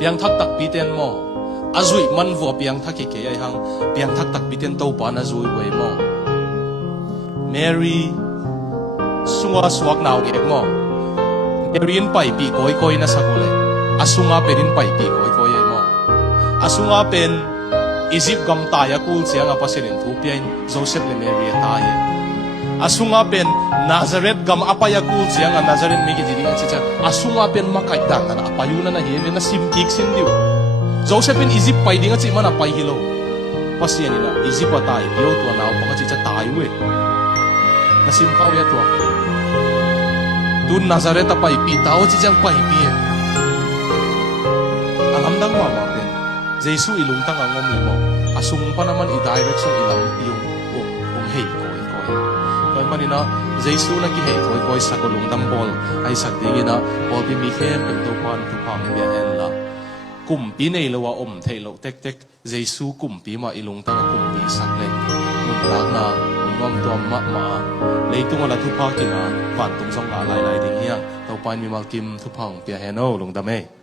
piang thak tak pi ten mo azui man vo piang thak ki ke ai hang piang thak tak pi ten to pa na zui we mo Mary sunga suak naw ge mo Mary in pai pi koi koi na sakole asunga perin pai pi koi koi ai mo asunga pen Egypt gam ta ya kul chiang apa serin thu pian Joseph le Mary ta ye asunga pen Nazareth gam apa ya kul chiang a Nazareth mi ki diringa chicha asunga pen makai dang na apayuna na he na sim kik sin diu Joseph in Egypt pai dinga chi mana pai hilo pasian ina Egypt atai dio to naw pa chicha tai we na sim kau ya to tu Nazareth pai pi tao chi jang pai pi alam dang ma ma pen Jesu ilung tang angom limo asung pa naman i direction ilang yung hei koi manina Jesu na ki hei koi sa kulung dambol ay sagdigi na bol bi mi khem pen to pan tu pang bia hen la kumpi nei lawa thei lo tek tek Jesu kumpi ma ilung tang kumpi sak le mun lak na nom to ma leitung ala tu pa ki na van tung song la lai ding hiang to pan mi mal kim tu pang bia hen o lung dame